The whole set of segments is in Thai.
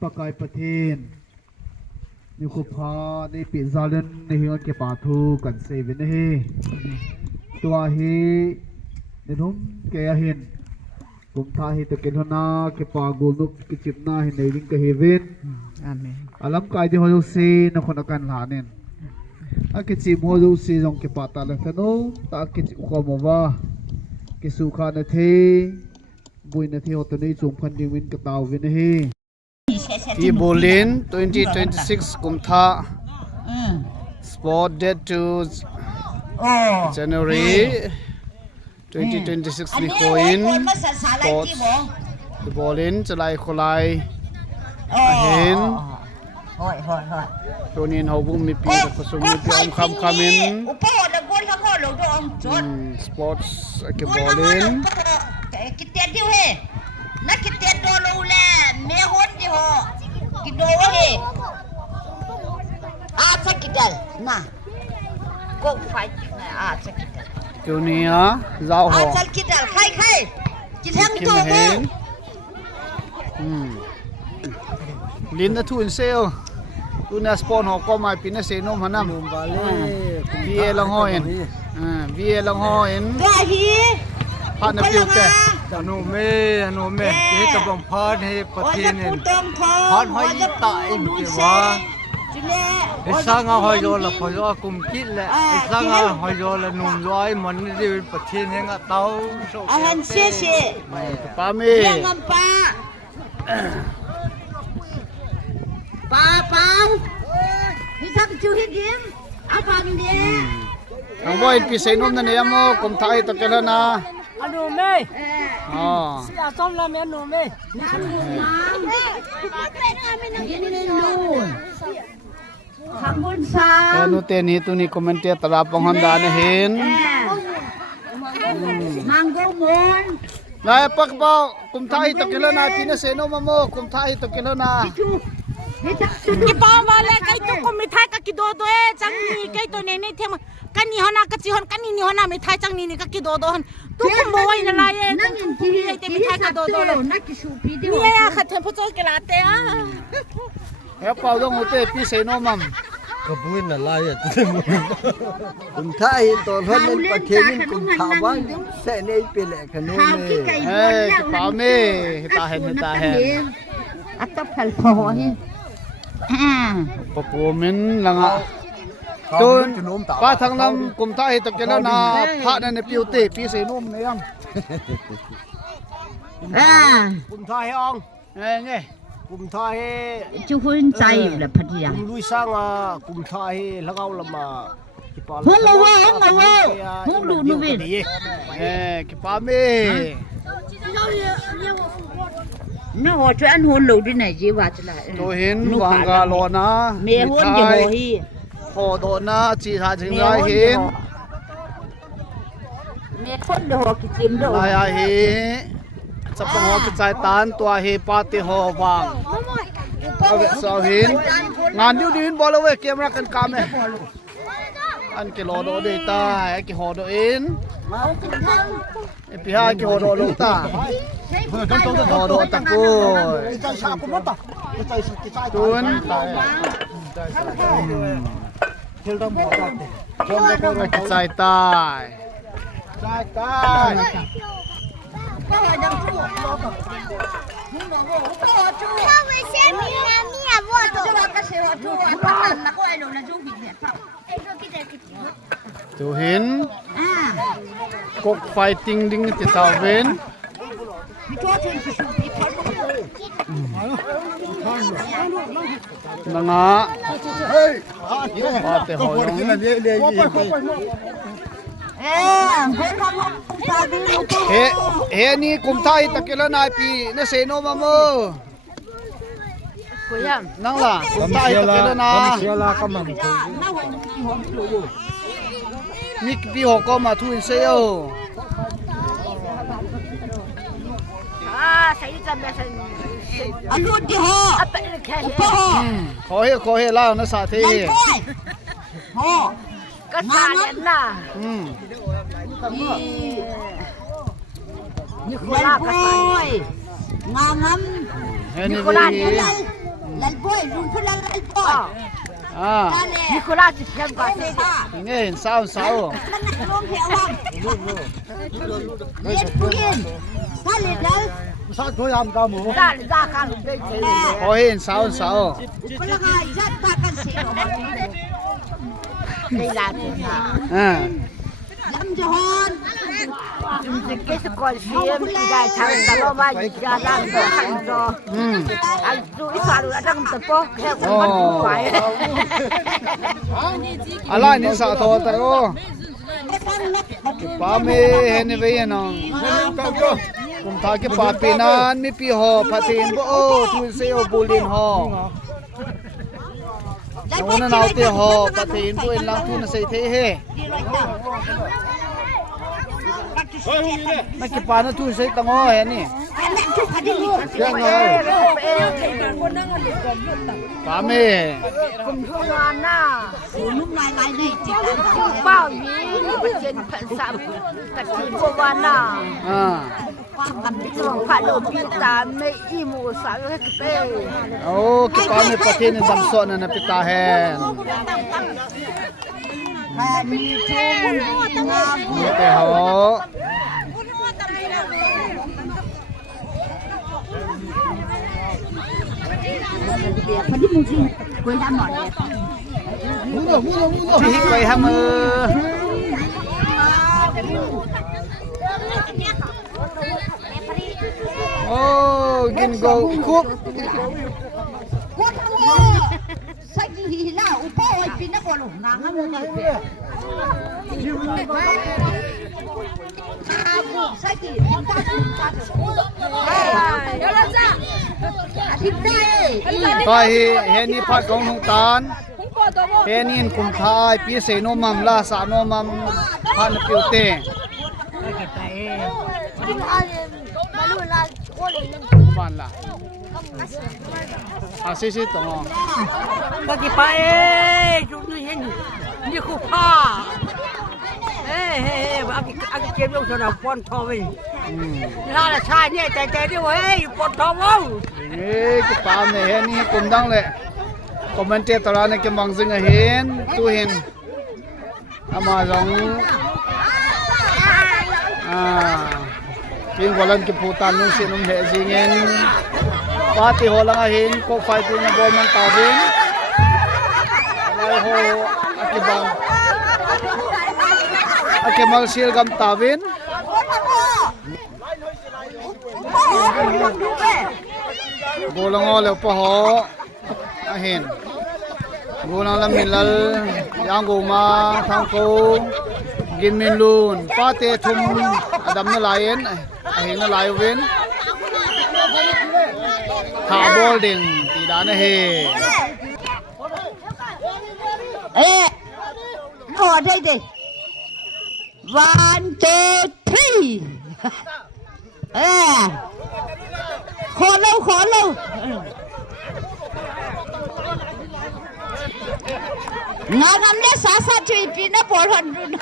ปะกายประเทศนิคุพาในปีซาเลนในเฮือนเกปาทูกันเซเวนเฮตัวเฮในทุ่มแกเห็นกุมทาเฮตะเกนนาเกปาโกลุกกิจิบนาเฮในลิงกะเฮเวนอาเมนอาลัมกายที่ฮอดูซีนคนอาการหลาเนนอากิจิมฮอดูซีจงเกปาตาเลฟโนตากิจิอุคามวากิสุขานาเทบุยนาเทโอตนีจุงพันดิวินกะตาววินเฮที่โบลิน2026กุมภาsport date to January 2026 นี่โคอิน sport ที่โบลินจะไล่โคไลเห็นตัวนี้เฮาบุมีปีผสมมีปีอมคำมินsport ที่โบลินกิเตียนดิเฮนักกิเตียนโดโลแลเมฮอนดิโฮกิโดเฮอาสักกิดลนะก็ไฟอาสักกิดลตัวนี้อ่ะเจ้าหัวอาสักกิดลใครกินทั้งตัวลินนะทุนเซลตัวนี้สปอนหอกก็มาปีน่ะเซนมหนำวีเอลังห้อยวีเอลังห้อยกะฮีพานะปิวแต่อนุเมเฮ็ดกับบังพาดให้ประเทศนี่พาดห้อยตะอิมติว่าไอ้สร้างหอยโยละพอยกุมคิดแหละไอ้สร้างหอยโยละนุ่มร้อยมันนี่ประเทศนี้ก็เตาอาหารเช่ปามียังงำปลาพี่ทักจูให้กินเอาฟังดิทางบ่อินปีเซนมนั่นเองโมกุมไทยตะเกลนาอนุเมสิอาส้มละเมอนุเมขอบคุณซานุเตนี่ตุนี่คอมเมนต์ตราปงหันดานะเห็นมังโกมอนนายปักเป้ากุมไทยตะเกลนาปีนะเซนมโมกุมไทยตะเกลนากิปอมาเลไกตุกุมิไทยกะกิโดโดเอจังนี่ไกตุเนนี่เทมกันนี่ฮอนากะจิฮอนกันนี่ฮอนามิไทยจังนี่นี่กะกิโดโดหันตุกุมบ่ไว้นะลายนั่งกินที่เตมิไทยกะโดโดโลนักกิชูปีเดียวนี่อะขะเทมพุโจกะลาเตอะเฮเป้าดงโอเตปีเซนมัมกะบุยน่ะลายกุมไทยตอนนั้นประเทศนี้กุมทาวังแซ่ในเปแลขนมเฮ้ยปามีตาเห็นอัตตะพัลพอเฮปะปูมินลังอ่ะจนป้าทางนำกุมไทยตะเกลนาพระนั่นปิวเตปีเสนุ่มเนี่ยยังกุมไทยอองไงกุมไทยจุหุ่นใจอยู่ละพัทยากุมลุยสร้างอ่ะกุมไทยแล้วเอาละมาหุ่นละว่าหุ่นดูนูวินกิปามีน่าหัวใจอันหุ่นหลุดที่ไหนจีว่าจะละตัวเห็นวางกาโลนะเมหุ่นจะโหฮีโหโดนะจีทาจึงได้เห็นเมหุ่นเดหัวกิจิมโดลายเฮจะปงหัวกระจายตานตัวเฮปาติโหวางเอาเวสาวเห็นงานดินบอลเวเกมรักกันกามอันกิโลโดเดต้าไอ้กิโหโดอินไอ้พี่ฮากิโหโดลูกตาโหโดตะกูตุนกระจายตายเข้าไปเช่นมีนะมีอ่ะว่าตัวก็เสียตัวตันนะก็ไอ้โดนนะจุ๊บเนี่ยไอ้ตัวกินได้กินตัวเห็นกบไฟติงดิ้งติดเสาเว้นนังอ่ะปาเตหอยน้องเฮนี่กุมไทยตะเกลนายปีนเสโนมาโมนั่งล่ะกุมไทยตะเกลนานี่ปีหกก็มาทุนเซลใส่จำได้ใส่อันนู้นที่ห่อขอให้ล่านะสาธิห่อก็สาเย็นน่ะนี่โคราชก็สายงามนี่โคราชนี่ Lalboy, lumpur lalboy. นี่คือราชเทียมก่อนสิ นี่เห็นเศร้า Long hewang. Liet puin. Salidal. ซาตัวยามกาหมู ด้านด้ากันได้เจ พอเห็นเศร้า Palagay, zat takan sino. ได้ลาถึงนะ Lam jahon. จะเกสกอลเสียมได้ทางตลอดมาจะด้านก็ขันจออันดูอีสานอันตะปอแค่มันไป อะไรนี่สาโทแต่โอ้ปาเมเห็นเวียนองกุมทากิปาปีนานมีปีหอพัทินบ่โอ้ทุนเซโอบูลินหอโน่นเอาเตหอพัทินบ่เอ็นลังทุนเซเทเฮไม่กิปานะทุนเซตังอ้อเห็นนี่ยังไงปาเม กุมทุนานน่ะ Nung lai lai nei chit an da. เป้ายีนี่เป็นเจนแผ่นสามกะทิบัวาน่ะส่งผ่านโลปิตาไม่อีมูสาวให้เป้ โอ้กิปาเมพัทินดำสอนนะปิตาแฮน Ni chum na bu. เตหอ Dia padi mungkin koi dah mot. ที่ไปหามือโอ้กินโกคุก Kut mo. Sagi hila upo oi pinakolo nanga mo ni pe. Abu sagi pinta. Yalah sa. Adit ต่อยเฮนี่พัดของหงตาลเฮนี่กุมทายปีเสโนมัมลาสาโนมัมพันปิวเตบ้านละอาซิตงอ ก็กี่ไปจุดนี้เห็นนี่คือผ้าเฮ้อากิเกมลงสนามปอนทอวิน่าละชายเนี่ยใจด้วยเว้ยปอนทอวง นี่กิปามเนี่ยเฮนี่กุมดังเลยคอมเมนเตอร์เนี่ยกิมังซิงเห็นตูเห็นอามาลองกินกว่าลันกิพูตันนุ่งสินุ่งเหจิเงินปาติโหลังเห็นก็ไฟตีนบอลมันตาเวนอะไรโหอากิบังอากิมังซิลกัมตาเวนโบลังอ้อเลวปะหอเห็นโบลังละมิลลยังกูมาทางกูกินมินลูนป้าเตทุมอดัมนาลายน์เห็นนาลายเวนขาบอลดิงตีดานเฮ no dai dai. 1 2 3. Khó lâu. Ngàn năm lẽ sa chui pin nó bỏ hòn run.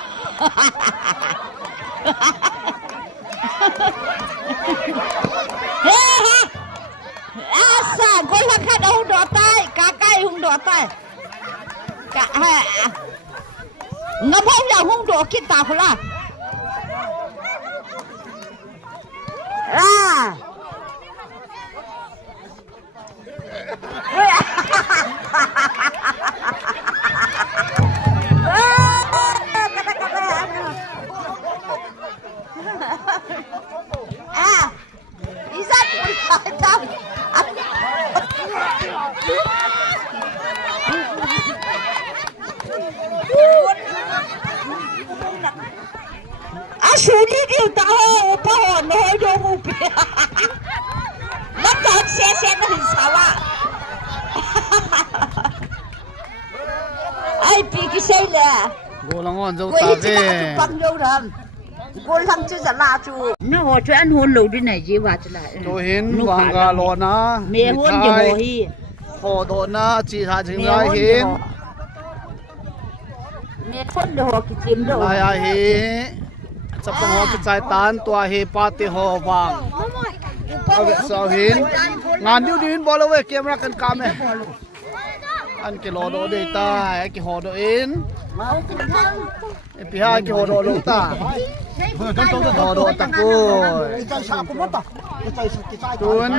Asa, con là khát hung đỏ tay, cá cay hung đỏ tay. Cả ngâm hông là hung đỏ kia tao là. Xử lý điều tao pa hòn nó hơi vô mù bia. Nó còn xe nó hình sao ạ. Ai bị cái xe là Cô là ngon dâu quay ta chứ về. bà bằng dâu đầm. Cô lăng chứ giả la chú. Nó hồ cho ăn hôn lầu đi này gì bà chứ lại. Tôi hiến vàng gà lò ná. Mẹ hôn thì hồ hi. Hồ đồ ná chỉ thả chừng lại hiến. Mẹ hôn thì hồ cái chìm đâu. Lại hi. Sắp tông hồ cái trái tán tua hi pa ti hồ vàng. เอาเวสาวหินงานอยู่ดินบ่ละเว้ยเกมรักกันกามแม่อันเกโลโดเดตาไอ้เกโฮโดอินไอ้พี่ฮาเกโฮโดลงตาโฮโดตะกูตุน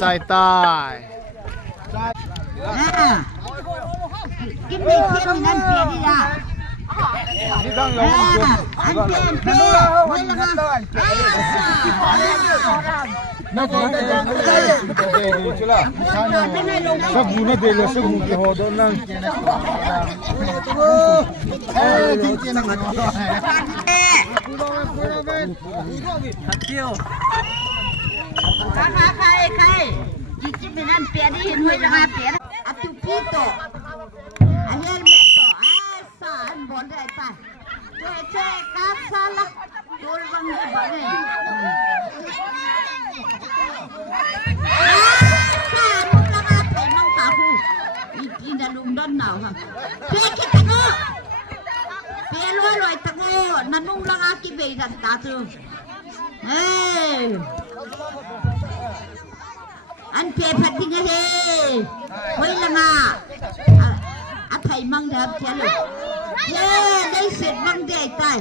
ใจตาย กินไม่เค็มนั่นเปลี่ยนดีจ้ะอันเปลี่ยนเปลี่ยนไว้ละกันसब मुने दे ले सब मुके हो दो ना किंचे नाใครจิบนั่นเปลี่ยนที่เห็นไว้ละกันเปลี่ยนอัตุพีโตอันเฮลเมตโตสานบอลได้ป่ะเจ๊กาซาละตัวบังได้บ่เนี่ยอินดาลุมด้านหนาวค่ะเพียคิดตะโกเพียรวยตะโกนันนุ่งละงากิเบดันตาจูเฮ้อันเพียพัดทิ้งเฮ้ไว้ละงาอะไผ่มังเด้อเพียเลยเย้ได้เสร็จมังได้ตาย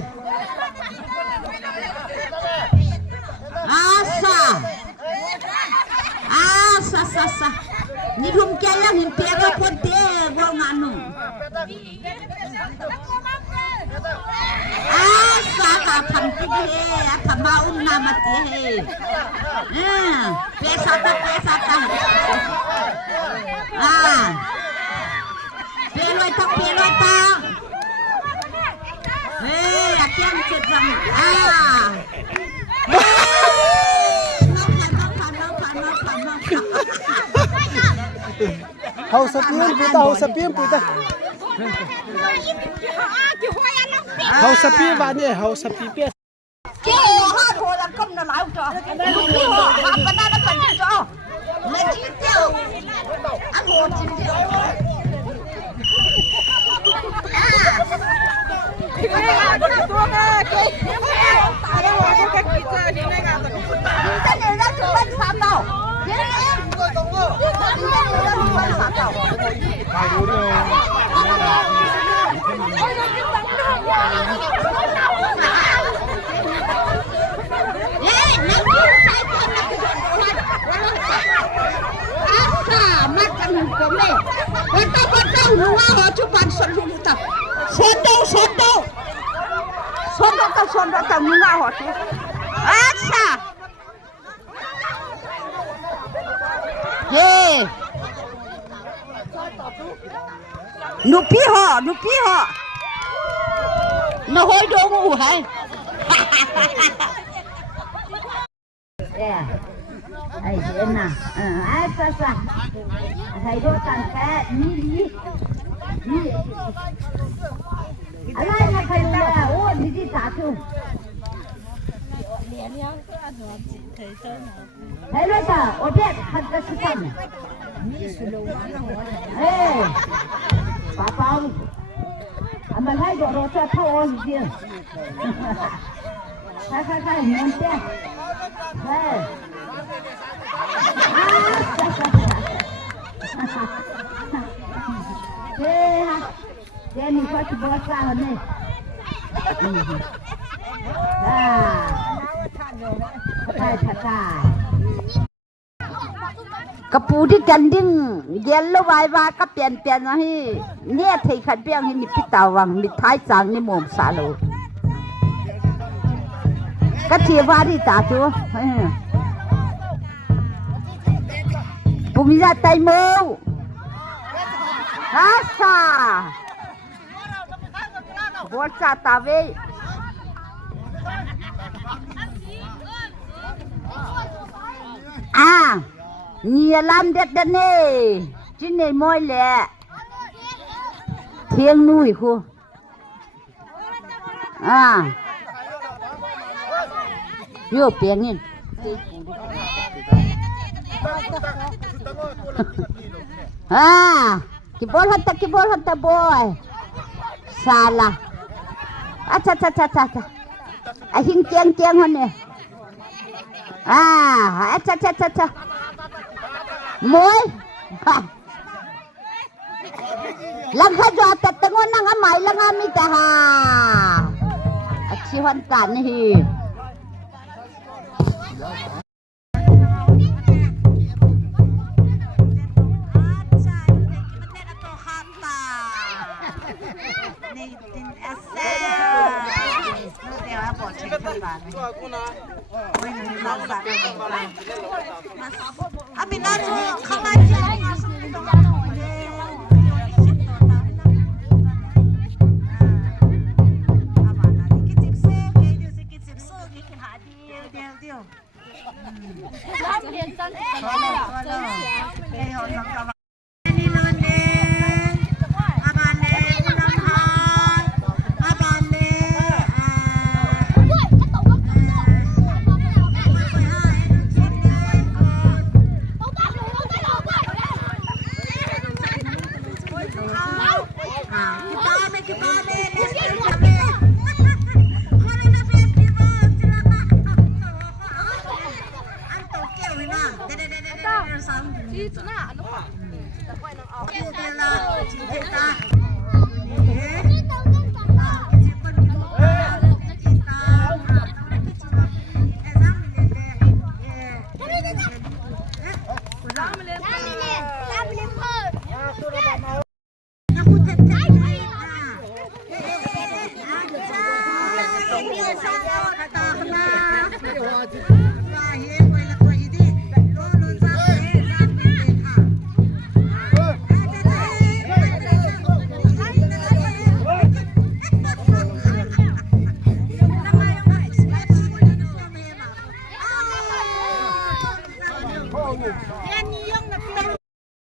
อาซานี่ทุ่มแกยังหินเปียกคนเตี้ยว่างานนุ่งสากาพันติเฮขมานามาติเฮเปสาตาเปลอยตังเฮ้ยเตียงเจ็ดจังHau sapien puta Hau sapi ba ni hau sapi pe Ke ha tho la kam na lau cho Ke ho ha pa na kan cho Le chi teo An ho chi teo Nupi ho nó hôi đồ ngủ hay ai chuyện nào ai sa thầy đôi tàn cá ni ai là thầy là ô đi trả chu thầy nói sao ô biết thật là sự thật Papa mình hay đồ cho thô gì khai nhìn chưa thế mình có chỉ bớt ra hơn này thật กระปูที่กันดิ้งเย็นแล้ววายว่าก็เปลี่ยนนะฮีเนี่ยไทยขัดเปียงนี่พิตาวังนี่ท้ายจางนี่หม่อมสาโลก็เทียบว่าที่ตาตัวปุ่มยาไตเมืออาซาบอลซาตาเวNia lam đẹp đẹp nè, trên này môi lẹ, thiêng nuôi khu, vô biển nhìn, cái bol hanta boy, salah, cha, ไอ้หิงเจียงคนนี่ชะมวยลังขยอแต่ตะงอนนั่งหมายละงามีแต่หาชีวันกันนี่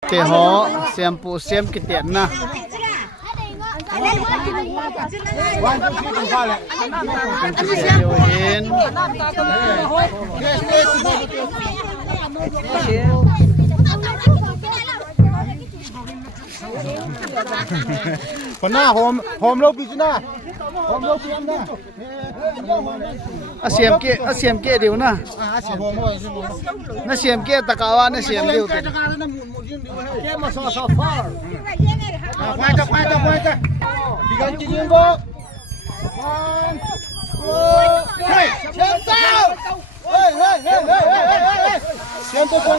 เกหอเสียมปูเสียมกิเตียนนะคนหน้าโฮมโลบิจนะโฮมโลบิจนะเสียมเกเดียวนะเสียมเกตะกาวะเสียมเดียวกันเกมาซอฟาร์ไปจ้ะดิกันจริงๆบ่เฮ้ยเสียมเต้าเฮ้ยเสียมตัวกัน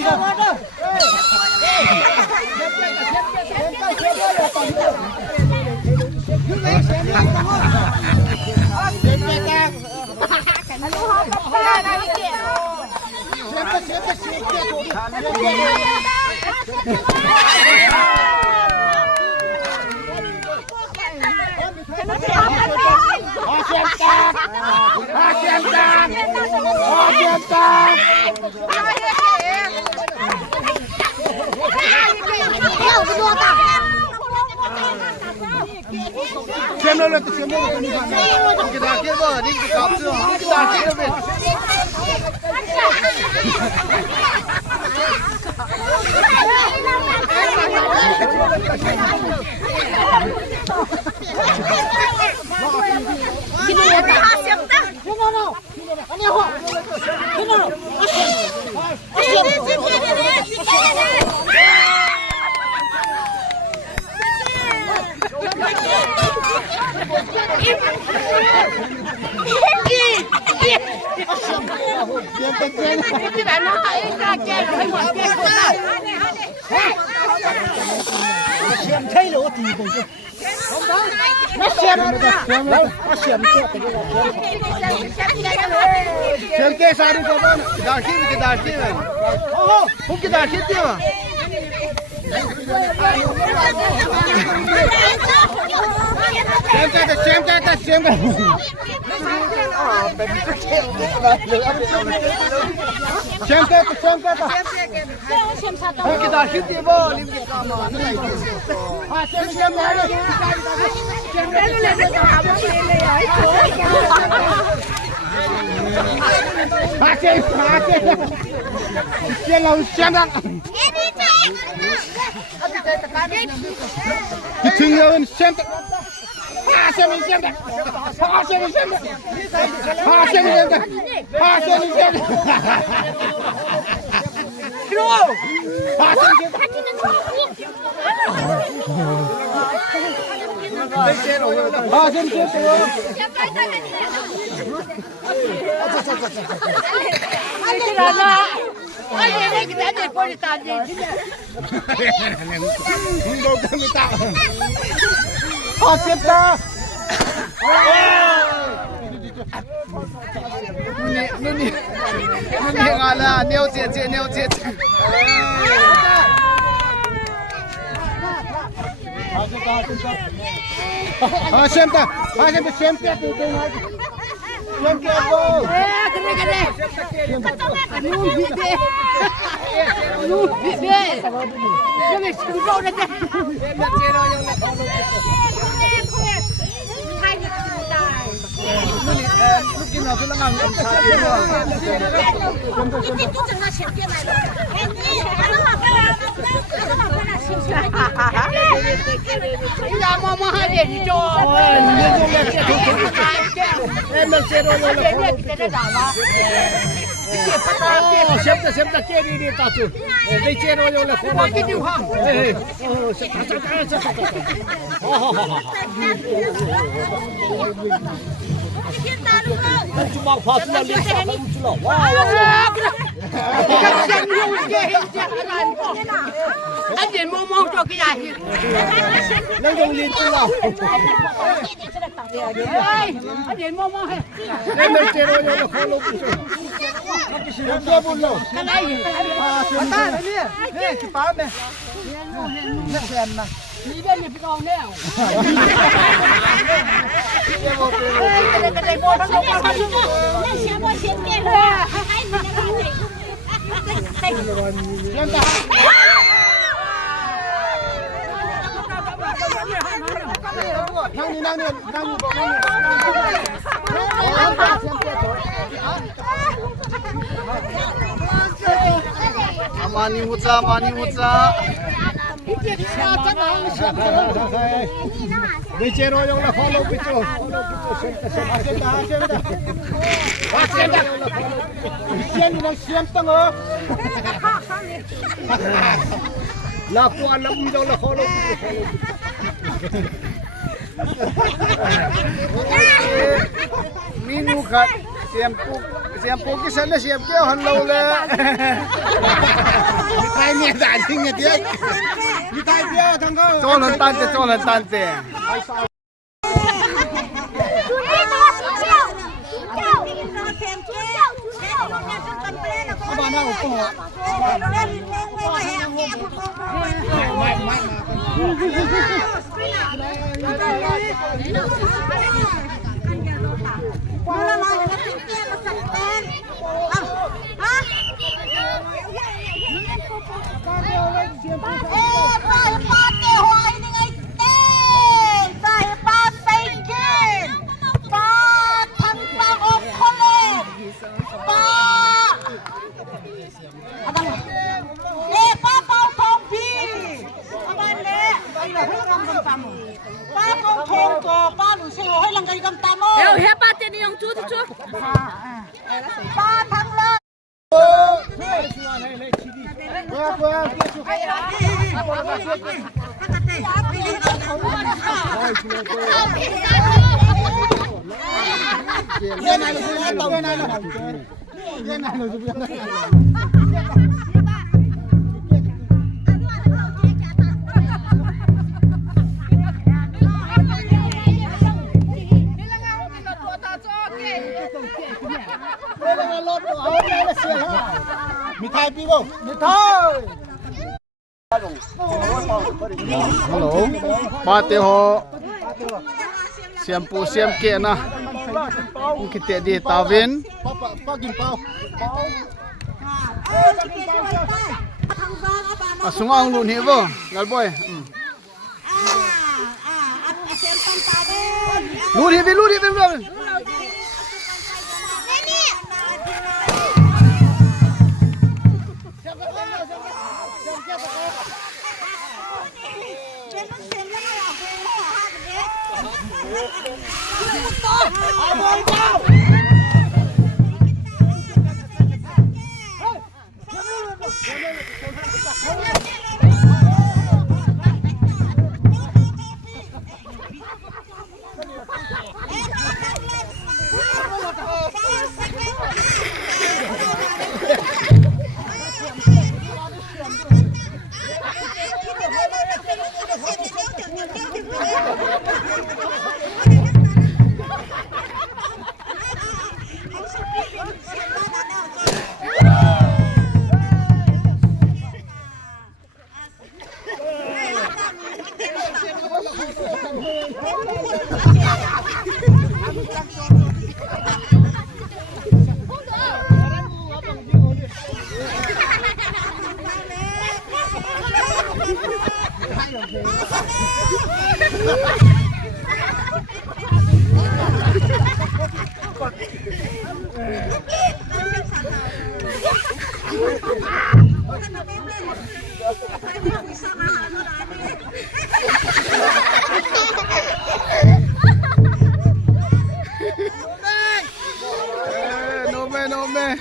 ถึงเงินเช่น นี่งานละเนียวเจ็ดMani uca Dicero yo la follow picho La kuan la yo la follow Minu khat siam pu ki san siam keo han lo le mi thai ne da thing ne tie mi thai pio thang ko cho lan tan te Hello, pate ho siam pu siam ke na kita di tawin asungang lu ni bo ngal boy lu di no me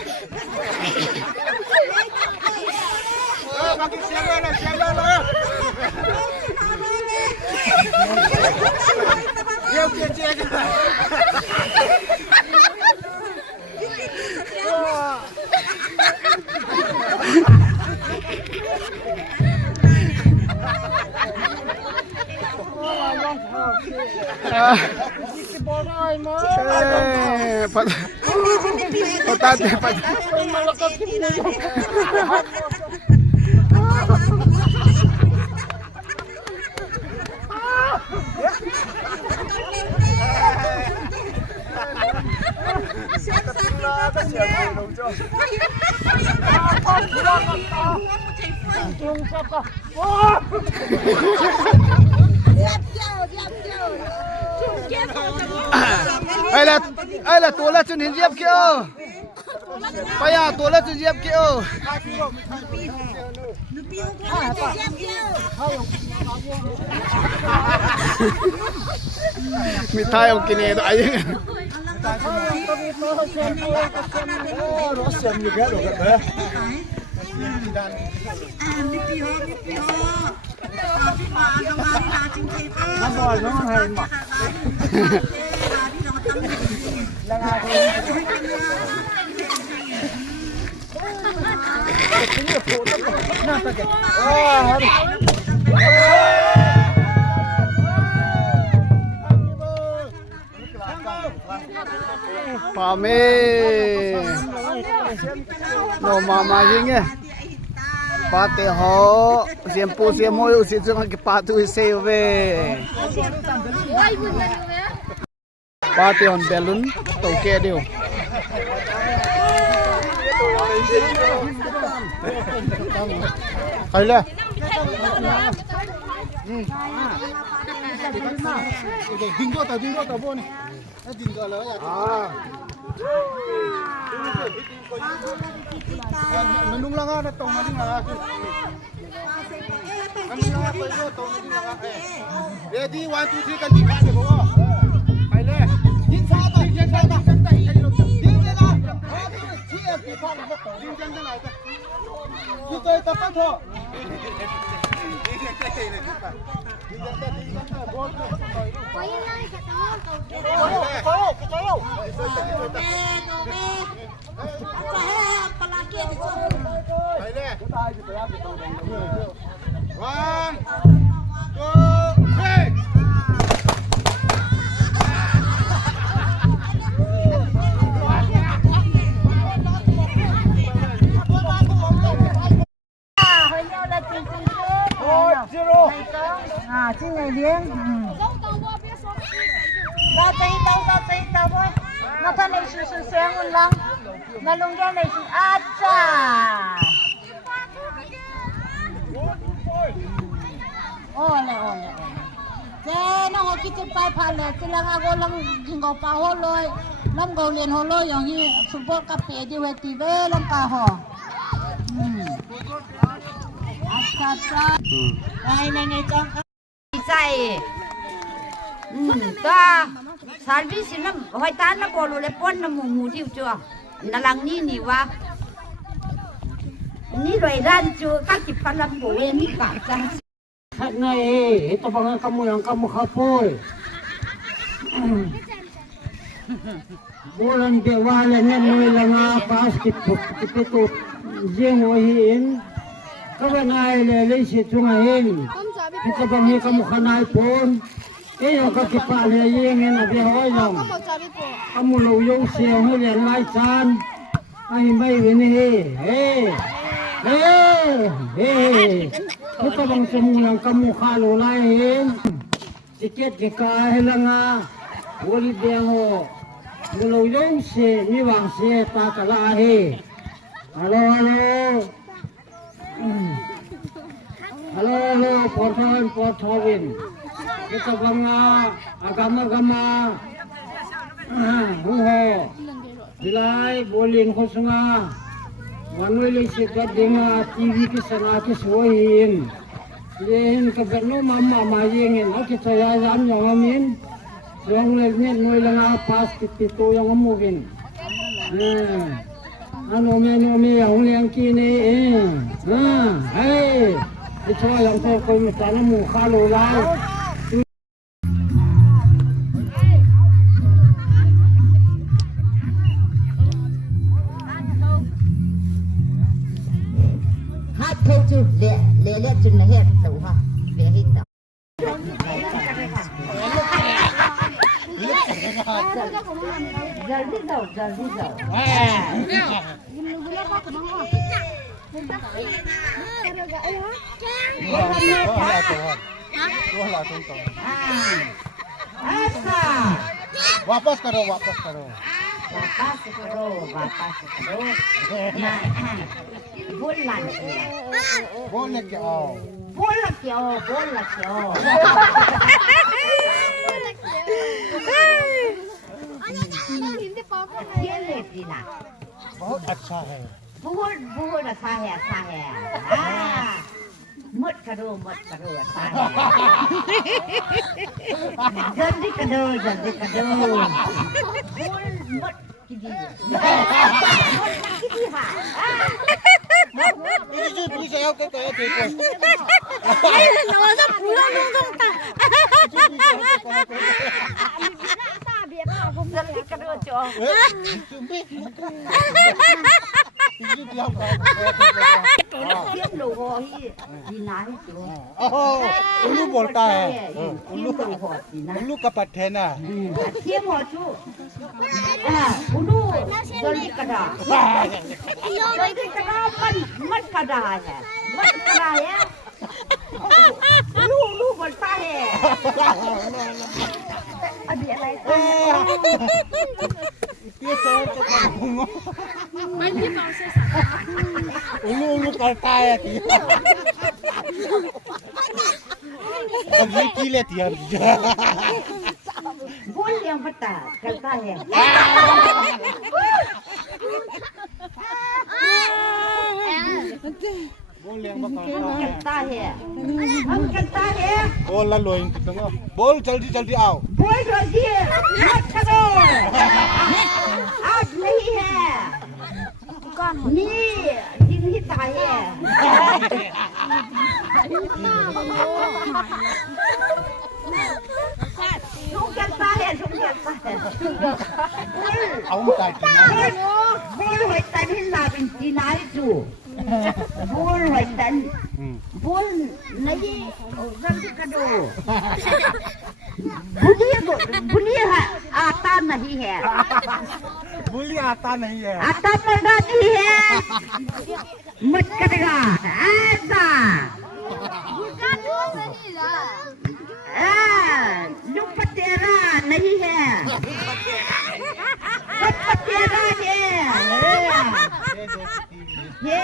patate ai là tua là chân hình diệp kia bây giờ tua là chân diệp kia mi thay ông kia này đấy Pame no mama jinge pate ho siempo siemo usi junga ke patu seve pate on balloon to ke dio khai le dingo ta bon dingo la menung lang na tong na dinga menung lang pa tong na dinga ready 1 2 3 kan dinga de bo khai le din sa ta din sa ta din sa ta chi a pi pha na to din jang na ta you to ta pa tho chứ ngày liếng ba tay tao thôi nó thân này sự sáng một lần nó lông ra này sự chà ôi thế nó họ kỹ thuật bài phản lệ cái lần ago lần kinh ngọc bao hồ lôi lâm cầu liền hồ lôi giống như support cà phê đi về tv lâm cà hồ acha này trongใส่ตัวสารวิสิน้ำหอยตาลน้ำบอลูเลยป้อนน้ำหมูจิ้วจัวน่ารังนี่วะนี่รวยร้านจัวข้าจิบปลาโบเอนี่ปากจังข้างในตัวฟังkamu yang kamu kapoi bulan dewala ni lang pas kitu jeng wahin kawanay le si tungahin kita banghi kamu kanay pon yung kakipal hiyingin na bihoy lang kamu luyong siyang hilang laisan ay may winihi kita bang sumulang kamu kalulayin sikit kikahin lang ulit biho luyong siya niwang siya takalahi halo พอทอย Tuhan pot thawin kita banga agama ho dilai bolin khosunga wanwili sikat dinga TV ki sana ki soin len ka gano mama mayengin akitaya jam yangamin yang lelnet noi langa pas pito yang amugin ano me ang liang kini hey ito yang to ko mi sana mu khalo lai hát thôi chứ lệ chừng là hết đủ ha về hết đủ giờ đi đâu वापस करो nah bulan बोलने के आओ bola kyo ये लेती ना बहुत अच्छा है बहुत अच्छा है मत करो अच्छा है जल्दी करो मत कीजिए Bisa yo ke kaya dito. Nawasa pula nung ta. जल्दी करो जो लोगों ही दिनारी जो उल्लू बोलता है उल्लू का पट्टे ना ये मोचू उल्लू जल्दी करा मत करा है उल्लू बोलता है अभीอะไรउल्लू करता है अभी की लेती है बोल yang betul करता है बोल yang bakal करता है हम करता है बोल ला लोइन कितना बोल जल्दी आओ बोल जल्दी मत करो आज नहीं है नहीं दिन ही है तुम करता है आओ मत बोल होता नहीं लाबिन दिनारी तू बोल होता बोल नहीं जल्दी करो बुलिया आता नहीं है बोली आता नहीं है आता पैदा नहीं है मत करेगा ऐसा पतेरा नहीं है पतेरा ये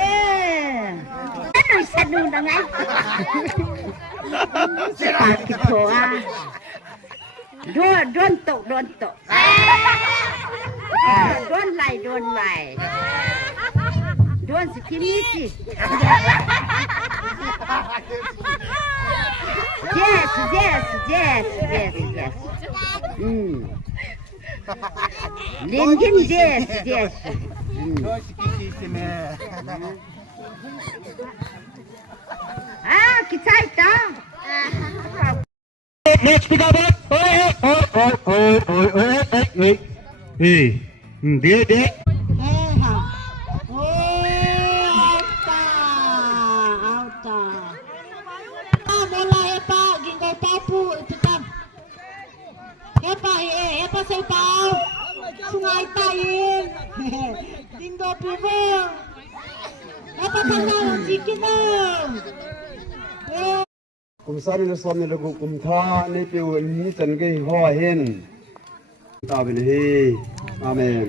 sanu na ngay pakito don't to don't lie don't security yes Lingin yes kita ita next pick up hey dia auta bola epa gingo papu pitan epa sai pau sungai tain gingo pivo epa tangan jikina kumsari le somne le kumtha ne pe ni chan ge ho hen ta bin he amen